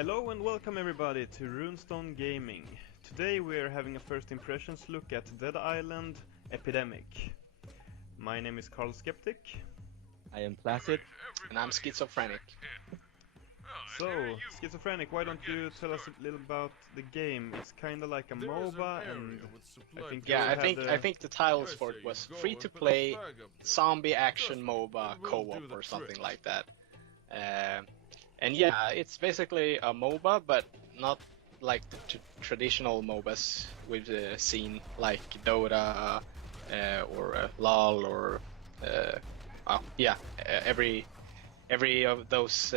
Hello and welcome everybody to Runestone Gaming. Today we are having a first impressions look at Dead Island Epidemic. My name is Carl Skeptic. I am Placid. And I'm schizophrenic. So, Schizophrenic, why don't you tell us a little about the game? It's kinda like a MOBA and I think the titles for it was free to play zombie action MOBA co-op or something like that. And yeah, it's basically a MOBA, but not like the traditional MOBAs we've seen, like Dota or LoL or every of those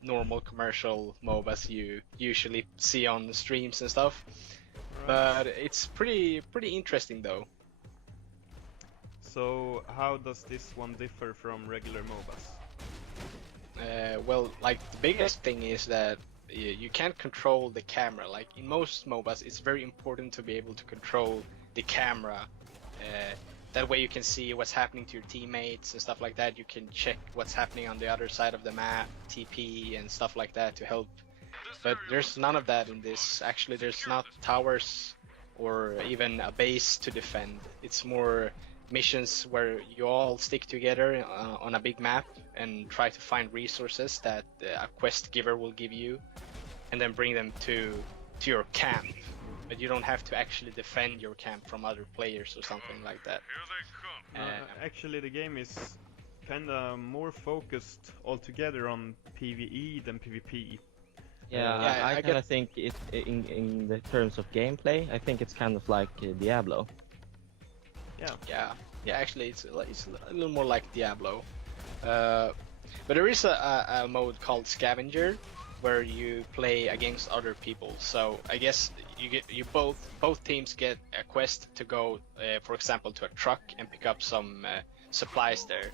normal commercial MOBAs you usually see on the streams and stuff. Right. But it's pretty interesting though. So, how does this one differ from regular MOBAs? Well, like the biggest thing is that you can't control the camera. Like in most MOBAs, it's very important to be able to control the camera. That way you can see what's happening to your teammates and stuff like that. You can check what's happening on the other side of the map, TP and stuff like that to help. But there's none of that in this. Actually, there's not towers or even a base to defend. It's more missions where you all stick together on a big map and try to find resources that a quest giver will give you, and then bring them to your camp. But you don't have to actually defend your camp from other players or something like that. Actually, the game is kinda more focused altogether on PvE than PvP. Yeah, I kind of think it in the terms of gameplay. I think it's kind of like Diablo. Yeah. Actually, it's a little more like Diablo. But there is a mode called Scavenger, where you play against other people. So I guess both teams get a quest to go, for example, to a truck and pick up some supplies there.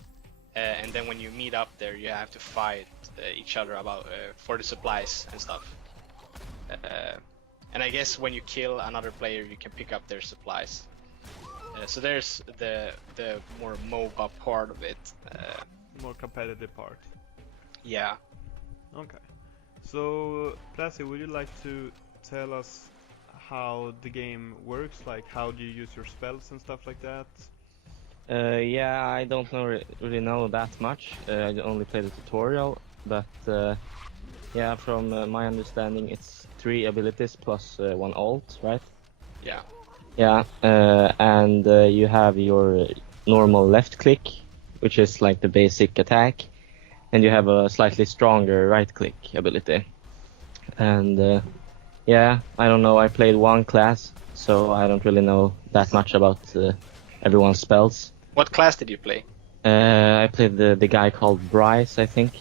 And then when you meet up there, you have to fight each other about for the supplies and stuff. And I guess when you kill another player, you can pick up their supplies. So there's the more MOBA part of it. More competitive part. Yeah. Okay. So, Placid, would you like to tell us how the game works? Like, how do you use your spells and stuff like that? Yeah, I don't really know that much. I only played the tutorial, but yeah, from my understanding, it's 3 abilities plus 1 ult, right? Yeah. Yeah, and you have your normal left click, which is like the basic attack, and you have a slightly stronger right click ability. And yeah, I don't know, I played 1 class, so I don't really know that much about everyone's spells. What class did you play? I played the guy called Bryce, I think.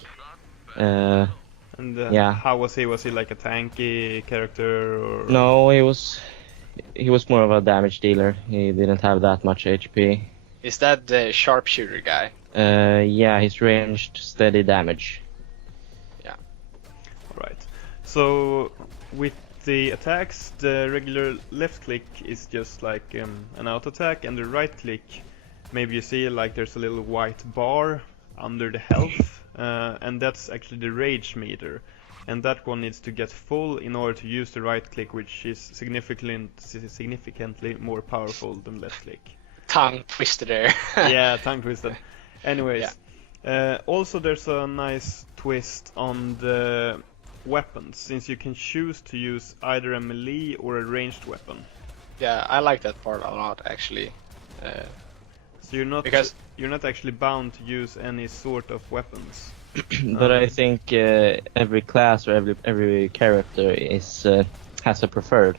And yeah. How was he? Was he like a tanky character? Or? No, he was more of a damage dealer. He didn't have that much HP. Is that the sharpshooter guy? Yeah, he's ranged steady damage. Yeah. Alright. So, with the attacks, the regular left click is just like an auto attack, and the right click, maybe you see like there's a little white bar under the health, and that's actually the rage meter. And that one needs to get full in order to use the right click, which is significantly more powerful than left click. Tongue twister there. Yeah, tongue twisted. Anyways, also there's a nice twist on the weapons, since you can choose to use either a melee or a ranged weapon. Yeah, I like that part a lot actually. So you're not actually bound to use any sort of weapons. But I think every class or every character has a preferred.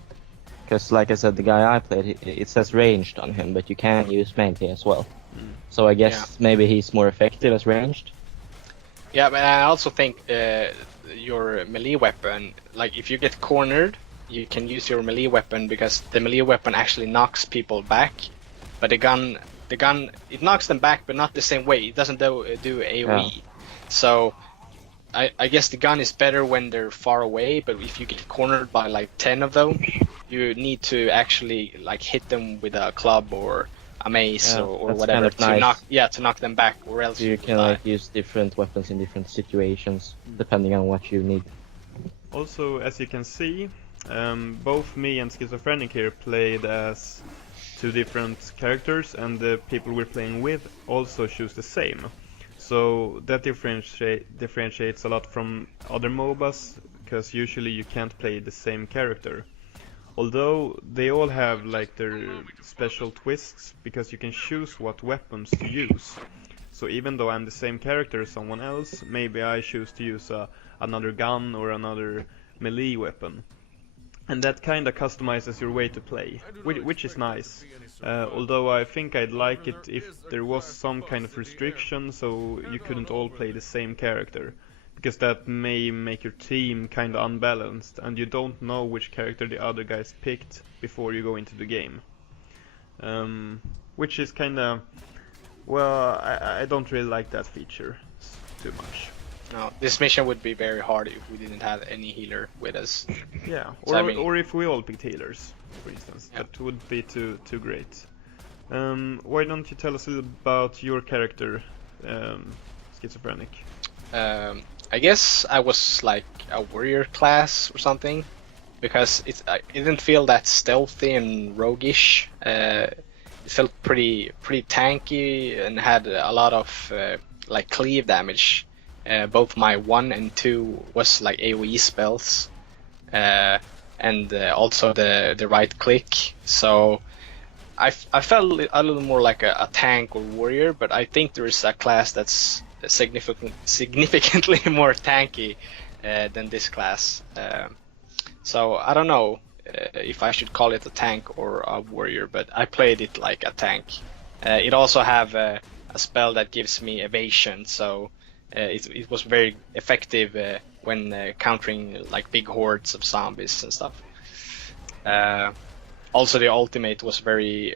Because like I said, the guy I played, it says ranged on him, but you can use melee as well. So I guess maybe he's more effective as ranged. Yeah, but I also think your melee weapon, like if you get cornered, you can use your melee weapon, because the melee weapon actually knocks people back. But the gun, it knocks them back, but not the same way. It doesn't do AoE. Yeah. So I guess the gun is better when they're far away, but if you get cornered by like 10 of them, you need to actually like hit them with a club or a mace or whatever to knock them back, or else you can like use different weapons in different situations depending on what you need. Also, as you can see, both me and Schizophrenic here played as two different characters, and the people we're playing with also choose the same. So that differentiates a lot from other MOBAs, because usually you can't play the same character. Although they all have like their special twists, because you can choose what weapons to use. So even though I'm the same character as someone else, maybe I choose to use another gun or another melee weapon. And that kinda customizes your way to play, which is nice. Although I think I'd like it if there was some kind of restriction so you couldn't all play the same character. Because that may make your team kinda unbalanced and you don't know which character the other guys picked before you go into the game. Which is kinda... well, I don't really like that feature too much. No, this mission would be very hard if we didn't have any healer with us. Yeah, So, I mean, or if we all picked healers, for instance. Yeah. That would be too great. Why don't you tell us a little about your character, Schizophrenic? I guess I was like a warrior class or something, because it didn't feel that stealthy and roguish. It felt pretty tanky and had a lot of like cleave damage. Both my 1 and 2 was like AoE spells, and also the right click. So I felt a little more like a tank or warrior, but I think there is a class that's significantly more tanky than this class. So I don't know if I should call it a tank or a warrior, but I played it like a tank. It also have a spell that gives me evasion, so it was very effective when countering like big hordes of zombies and stuff. Also, the ultimate was very...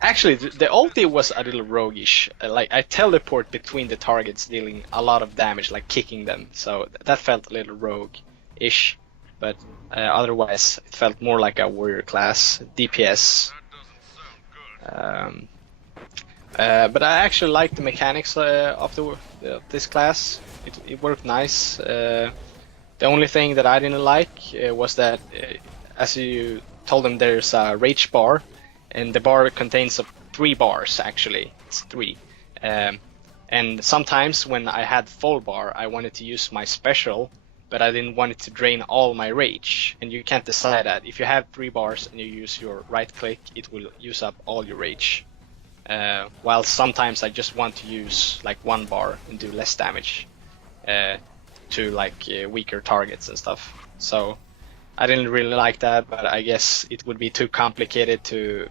actually, the ulti was a little roguish. Like, I teleport between the targets, dealing a lot of damage, like kicking them. So that felt a little rogue-ish. But otherwise, it felt more like a warrior class, DPS. But I actually liked the mechanics of this class. It worked nice. The only thing that I didn't like was that, as you told them, there's a rage bar, and the bar contains 3 bars actually. It's 3. And sometimes when I had full bar, I wanted to use my special, but I didn't want it to drain all my rage. And you can't decide that. If you have 3 bars and you use your right click, it will use up all your rage. While sometimes I just want to use like 1 bar and do less damage to like weaker targets and stuff. So I didn't really like that, but I guess it would be too complicated to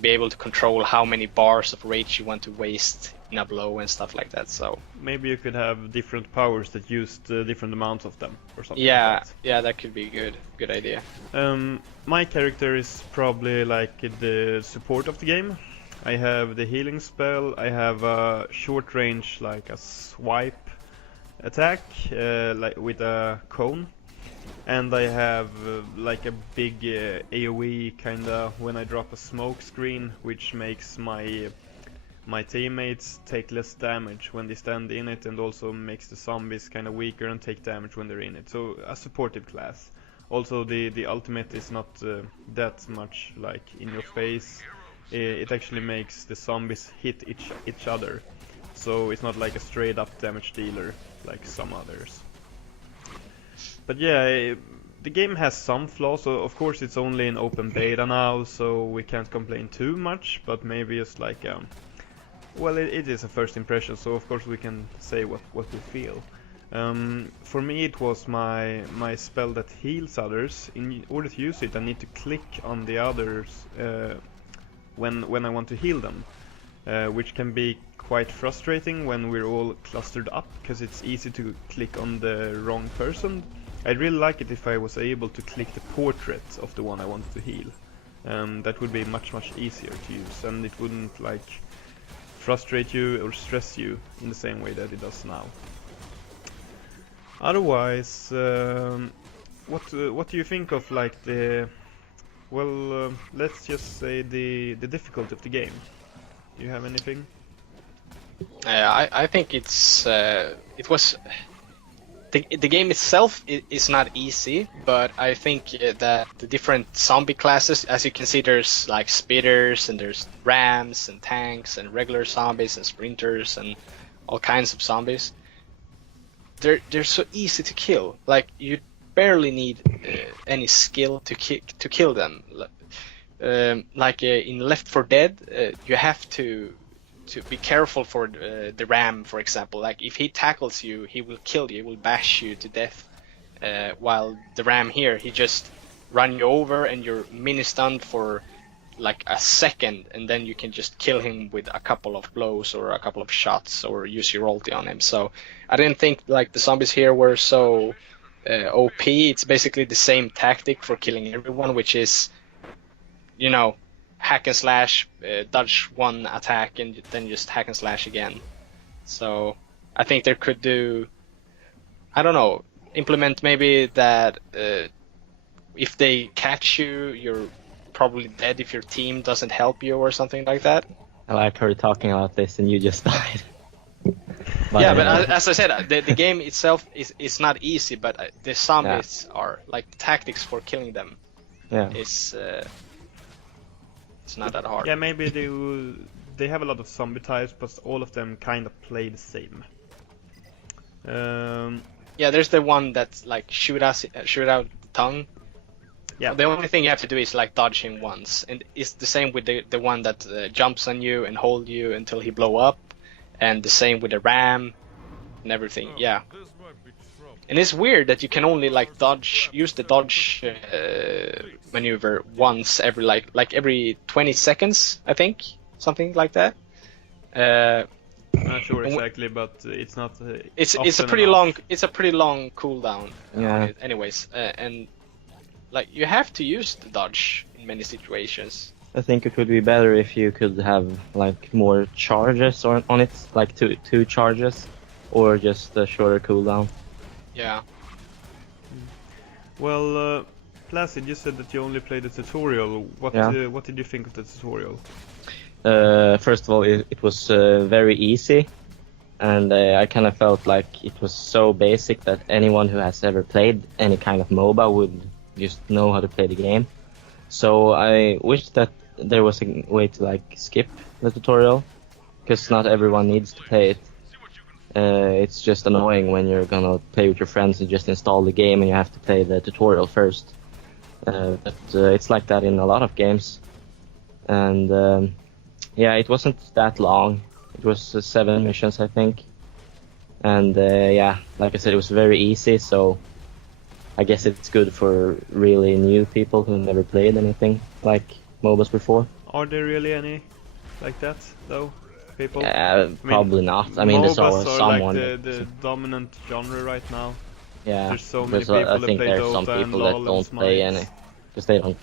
be able to control how many bars of rage you want to waste in a blow and stuff like that. So Maybe you could have different powers that used different amounts of them or something. yeah, like that. yeah, that could be good idea. My character is probably like the support of the game. I have the healing spell, I have a short range, like a swipe attack, like with a cone, and I have like a big AoE kinda when I drop a smoke screen, which makes my teammates take less damage when they stand in it, and also makes the zombies kinda weaker and take damage when they're in it. So a supportive class. Also the ultimate is not that much like in your face. It actually makes the zombies hit each other, so it's not like a straight up damage dealer like some others. But yeah, the game has some flaws, so of course it's only in open beta now, so we can't complain too much, but maybe it's like well, it is a first impression, so of course we can say what we feel. For me it was my spell that heals others. In order to use it I need to click on the others when I want to heal them, which can be quite frustrating when we're all clustered up, because it's easy to click on the wrong person. I'd really like it if I was able to click the portrait of the one I wanted to heal. That would be much easier to use, and it wouldn't like frustrate you or stress you in the same way that it does now. Otherwise, what do you think of like the... well, let's just say the difficulty of the game. Do you have anything? I think it was the game itself is not easy, but I think that the different zombie classes, as you can see, there's like speeders and there's rams and tanks and regular zombies and sprinters and all kinds of zombies. They're so easy to kill. Like you barely need any skill to kill them. In Left 4 Dead, you have to be careful for the ram, for example. Like if he tackles you, he will kill you, he will bash you to death. While the ram here, he just run you over and you're mini stunned for like a second, and then you can just kill him with a couple of blows or a couple of shots or use your ulti on him. So I didn't think like the zombies here were so OP. It's basically the same tactic for killing everyone, which is, you know, hack and slash, dodge one attack and then just hack and slash again. So I think they could do, I don't know, implement maybe that if they catch you, you're probably dead if your team doesn't help you or something like that. I like her talking about this and you just died. Yeah, but as I said, the game itself is not easy, but the zombies are, like, the tactics for killing them is it's not that hard. Yeah, maybe they have a lot of zombie types, but all of them kind of play the same. Yeah, there's the one that's like shoot out the tongue. Yeah. The only thing you have to do is like dodge him once, and it's the same with the one that jumps on you and hold you until he blow up, and the same with the ram and everything. Yeah. And it's weird that you can only like use the dodge maneuver once every like every 20 seconds, I think, something like that. I'm not sure exactly, but it's not. It's a pretty long cooldown. Yeah. Anyways, and like you have to use the dodge in many situations. I think it would be better if you could have like more charges on it, like two charges, or just a shorter cooldown. Yeah. Well, Placid, you said that you only played the tutorial. What did you think of the tutorial? First of all, it was very easy, and I kind of felt like it was so basic that anyone who has ever played any kind of MOBA would just know how to play the game. So I wish that there was a way to like skip the tutorial, because not everyone needs to play it. It's just annoying when you're gonna play with your friends and just install the game and you have to play the tutorial first. But it's like that in a lot of games. And yeah, it wasn't that long. It was 7 missions, I think. And yeah, like I said, it was very easy, so I guess it's good for really new people who never played anything like MOBAs before. Are there really any like that, though? People? Probably not. I mean, there's always MOBAs are someone. like the dominant genre right now. Yeah, there's so many people I think that play there's some Dota people and that LoL don't and play Smite. any, because they don't.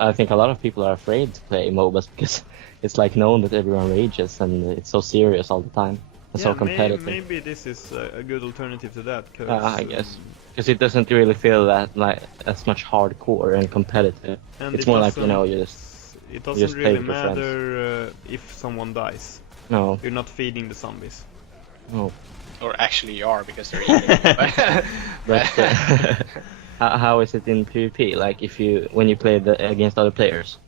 I think a lot of people are afraid to play MOBAs because it's like known that everyone rages and it's so serious all the time and so competitive. Maybe this is a good alternative to that. Cause, I guess because it doesn't really feel that like as much hardcore and competitive. and It's it more like doesn't- it doesn't just play really with your friends. matter if someone dies. No, You're not feeding the zombies. no. Or actually you are, because they're eating. But how is it in PvP? Like when you play against other players?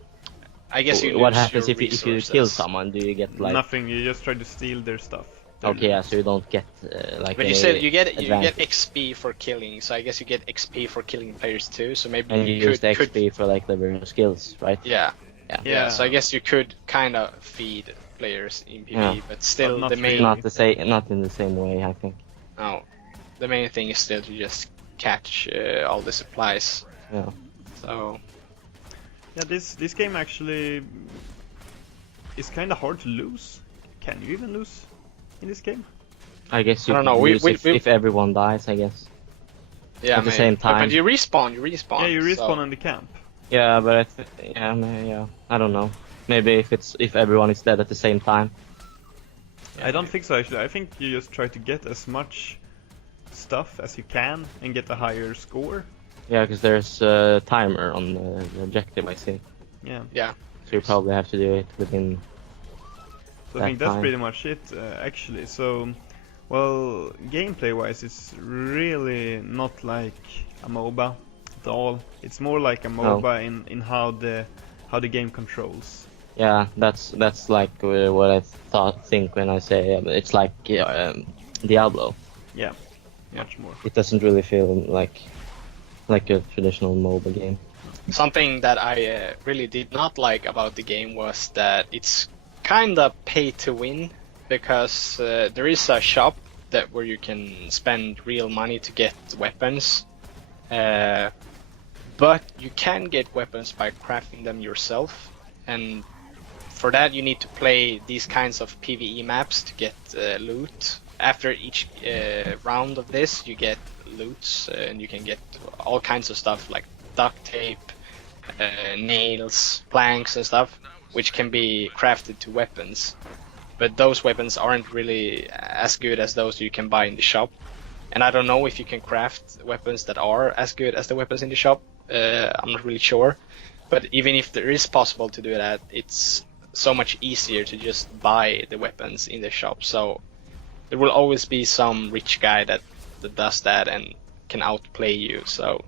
I guess you What lose happens your if you kill resources. someone? Do you get like? Nothing. You just try to steal their stuff. Okay, yeah, so you don't get like. But any you said you get advantage. XP for killing, so I guess you get XP for killing players too. So maybe And you you use the could XP for like level skills, right? yeah. Yeah. Yeah, so I guess you could kind of feed players in PvP, Yeah. but still But not the main really. Not in the same way, I think. the main thing is still to just catch all the supplies. Yeah. So Yeah, this game actually is kind of hard to lose. Can you even lose in this game? I guess you I don't could know, we- use we- if everyone dies, I guess. yeah, At the maybe. same But time. you respawn. Yeah, you respawn so- in the camp. Yeah, but yeah, I don't know. Maybe if everyone is dead at the same time. I don't think so actually. I think you just try to get as much stuff as you can and get a higher score. Yeah, because there's a timer on the objective, I see. Yeah. Yeah. So you probably have to do it within. So I think That that's time. pretty much it actually. So Well, gameplay-wise, it's really not like a MOBA at all. It's more like a MOBA in how the game controls. Yeah, that's like what I think when I say it's like Diablo. Yeah, much more. It doesn't really feel like a traditional MOBA game. Something that I really did not like about the game was that it's kind of pay to win, because there is a shop where you can spend real money to get weapons, but you can get weapons by crafting them yourself, and for that you need to play these kinds of PvE maps to get loot. After each round of this you get loots, and you can get all kinds of stuff like duct tape, nails, planks and stuff, which can be crafted to weapons. But those weapons aren't really as good as those you can buy in the shop. And I don't know if you can craft weapons that are as good as the weapons in the shop. I'm not really sure. But even if there is possible to do that, it's so much easier to just buy the weapons in the shop. So there will always be some rich guy that does that and can outplay you. So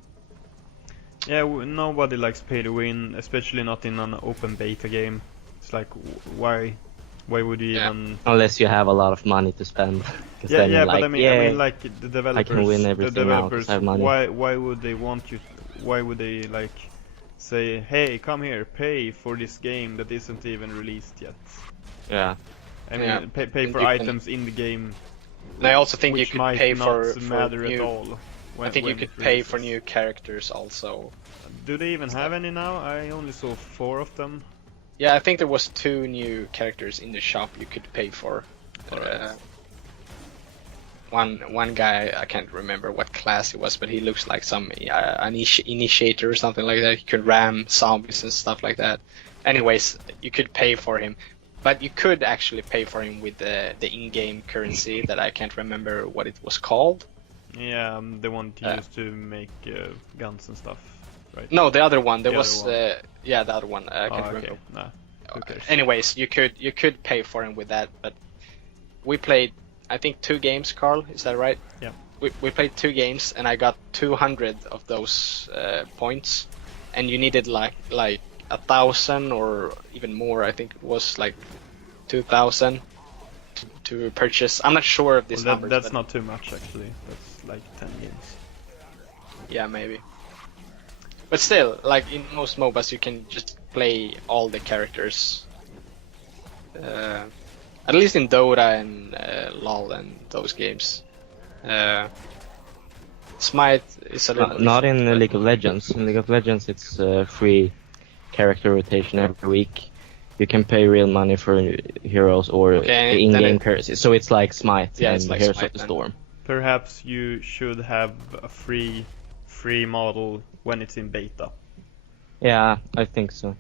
yeah, nobody likes pay to win, especially not in an open beta game. It's like, why would you even? Unless you have a lot of money to spend. Yeah, like, but I mean, like the developers. I can win everything now 'cause I have money. Why would they want you? Why would they like say, hey, come here, pay for this game that isn't even released yet? Yeah. I mean, pay for items in the game. And I also think you which could might pay not for matter new, at all. I think you could pay for new characters also. Do they even have any now? I only saw 4 of them. Yeah, I think there was 2 new characters in the shop you could pay for. Alright. One guy, I can't remember what class he was, but he looks like some initiator or something like that. He could ram zombies and stuff like that. Anyways, you could pay for him. But you could actually pay for him with the in-game currency that I can't remember what it was called. Yeah, the one to use to make guns and stuff, right? No, the other one. There The was other one. yeah, the other one. I can't okay. remember. Nah, who cares? Anyways, you could pay for him with that, but we played, I think, 2 games. Carl, is that right? Yeah. We played 2 games, and I got 200 of those points, and you needed like 1,000 or even more. I think it was like 2,000 to purchase. I'm not sure of this number. That's not too much actually. That's like 10 games. Yeah, maybe. But still, like in most MOBAs, you can just play all the characters. At least in Dota and LoL and those games. Smite is a little Not in League of Legends. In League of Legends, it's free character rotation every week. You can pay real money for heroes or in-game currency. So it's like Smite and like Heroes Smite of the then. Storm. Perhaps you should have a free model when it's in beta, Yeah, I think so.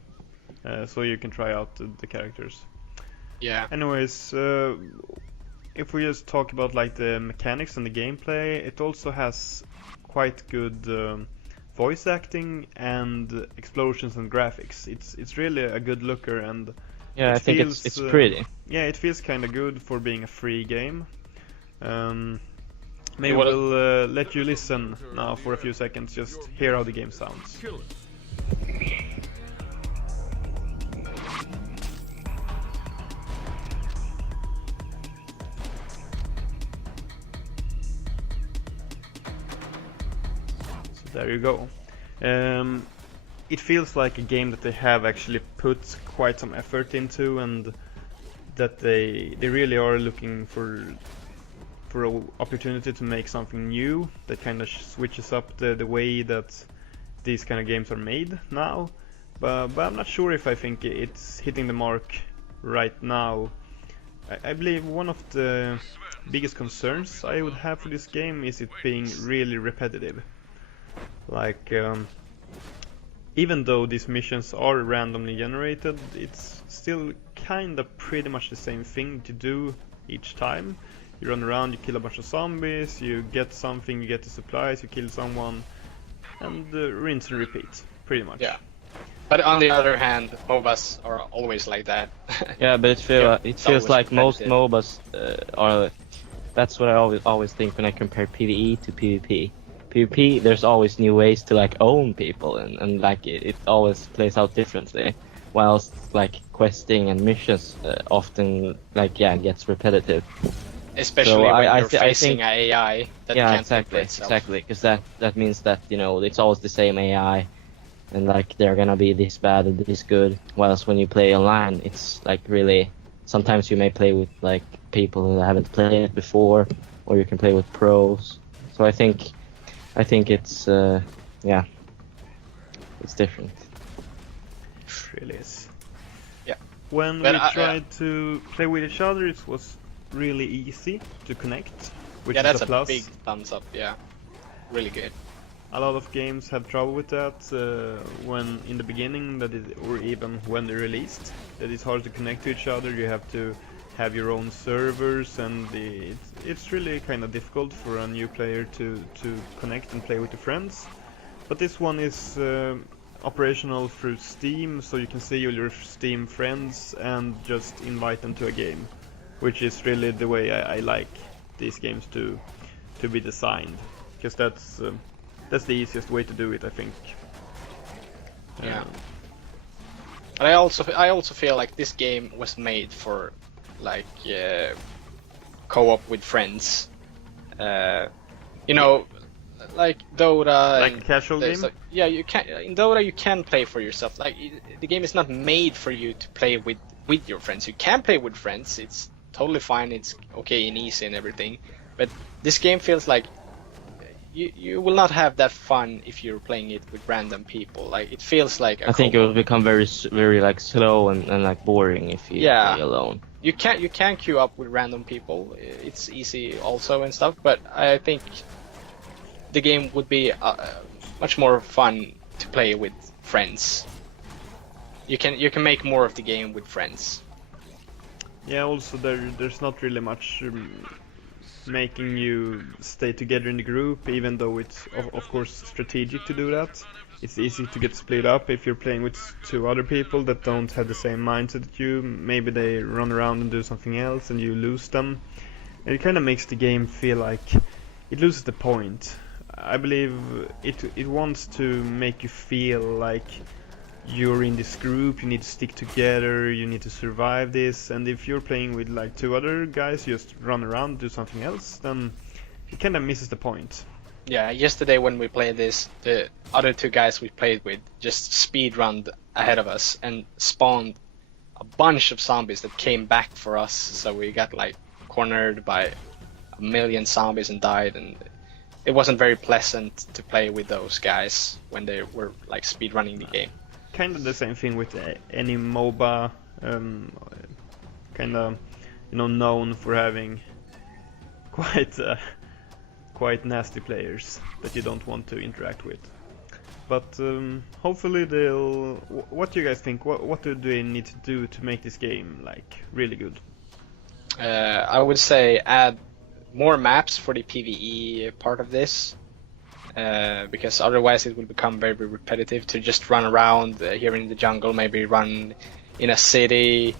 so you can try out the characters. Yeah. Anyways, if we just talk about like the mechanics and the gameplay, it also has quite good voice acting and explosions and graphics. It's really a good looker, and Yeah, it I think feels, it's pretty. yeah, it feels kind of good for being a free game. Maybe Well, we'll let you listen now for a few seconds, just hear how the game sounds. So there you go. It feels like a game that they have actually put quite some effort into, and that they really are looking for an opportunity to make something new that kind of switches up the way that these kind of games are made now. But I'm not sure if I think it's hitting the mark right now. I believe one of the biggest concerns I would have for this game is it being really repetitive. Like, even though these missions are randomly generated, it's still kind of pretty much the same thing to do each time. You run around, you kill a bunch of zombies, you get something, you get the supplies, you kill someone, and rinse and repeat, pretty much. Yeah. But on the other hand, MOBAs are always like that. Yeah, but it feels always like most repetitive. MOBAs are That's what I always think when I compare PvE to PvP. PvP, there's always new ways to like own people, and like it always plays out differently. Whilst like questing and missions often like gets repetitive. Especially when I you're facing think an AI that yeah, can't think for itself. exactly, because that means that it's always the same AI, and like they're gonna be this bad or this good. Whilst when you play online, it's like really sometimes you may play with like people who haven't played it before, or you can play with pros. So I think it's it's different. It really is. Yeah. When But we tried to play with each other, it was really easy to connect, which yeah, is that's a plus. big thumbs up. Yeah, really good. A lot of games have trouble with that when in the beginning, or even when they're released. That it's hard to connect to each other. You have to have your own servers, and it's really kind of difficult for a new player to connect and play with the friends. But this one is operational through Steam, so you can see all your Steam friends and just invite them to a game, which is really the way I like these games to be designed, because that's the easiest way to do it, I think. Yeah. And I also feel like this game was made for like co-op with friends. You know, like Dota. Like and a casual there's game? like- yeah, you can in Dota you can play for yourself. Like the game is not made for you to play with your friends. You can play with friends. It's totally fine. It's okay and easy and everything. But this game feels like you will not have that fun if you're playing it with random people. Like it feels like a I think it co-op. will become very like slow and like boring if you Yeah. play alone. You can queue up with random people. It's easy also and stuff. But I think the game would be much more fun to play with friends. You can make more of the game with friends. Yeah, also there's not really much making you stay together in the group, even though it's of course strategic to do that. It's easy to get split up if you're playing with two other people that don't have the same mindset that you. Maybe they run around and do something else and you lose them. And it kind of makes the game feel like it loses the point. I believe it wants to make you feel like you're in this group, you need to stick together, you need to survive this, and if you're playing with like two other guys, you just run around, do something else, then it kind of misses the point. Yeah, yesterday when we played this, the other two guys we played with just speedrunned ahead of us and spawned a bunch of zombies that came back for us. So we got like cornered by a million zombies and died, and it wasn't very pleasant to play with those guys when they were like speedrunning the game. Kind of the same thing with any MOBA, kind of, known for having quite nasty players that you don't want to interact with. But hopefully they'll. What do you guys think? What do they need to do to make this game like really good? I would say add more maps for the PvE part of this. Because otherwise it will become very repetitive to just run around here in the jungle, maybe run in a city,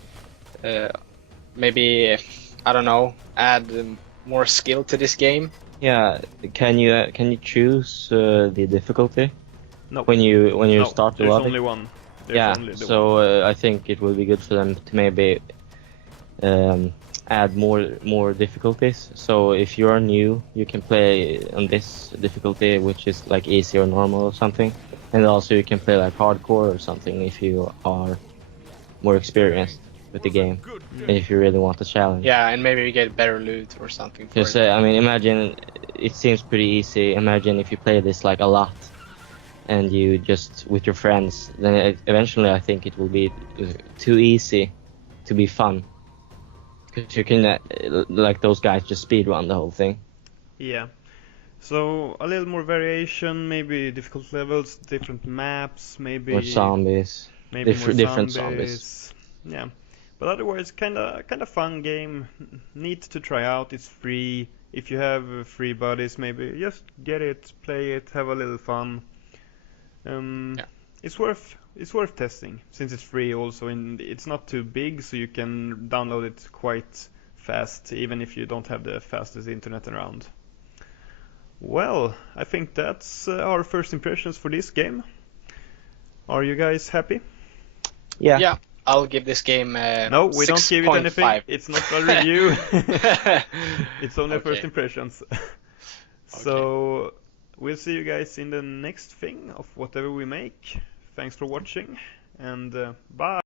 maybe, I don't know, add more skill to this game. Yeah, can you choose the difficulty No. when you No, start the there's lobby? only one. There's Yeah, only the so one. I think it will be good for them to maybe add more difficulties. So if you are new, you can play on this difficulty, which is like easy or normal or something, and also you can play like hardcore or something if you are more experienced with the game, and if you really want a challenge. Yeah, and maybe we get better loot or something for Because it. I mean, imagine it seems pretty easy. Imagine if you play this like a lot, and you just with your friends, then eventually I think it will be too easy to be fun. Because you can like those guys just speedrun the whole thing. Yeah. So a little more variation, maybe difficult levels, different maps, maybe More zombies, maybe more different zombies. Yeah. But otherwise, kind of fun game, neat to try out. It's free. If you have free buddies, maybe just get it, play it, have a little fun. Yeah. It's worth testing since it's free also, and it's not too big, so you can download it quite fast, even if you don't have the fastest internet around. Well, I think that's our first impressions for this game. Are you guys happy? Yeah. Yeah, I'll give this game No, we don't give it anything. 6.5. It's not a review. It's only Okay. first impressions. So we'll see you guys in the next thing of whatever we make. Thanks for watching, and bye.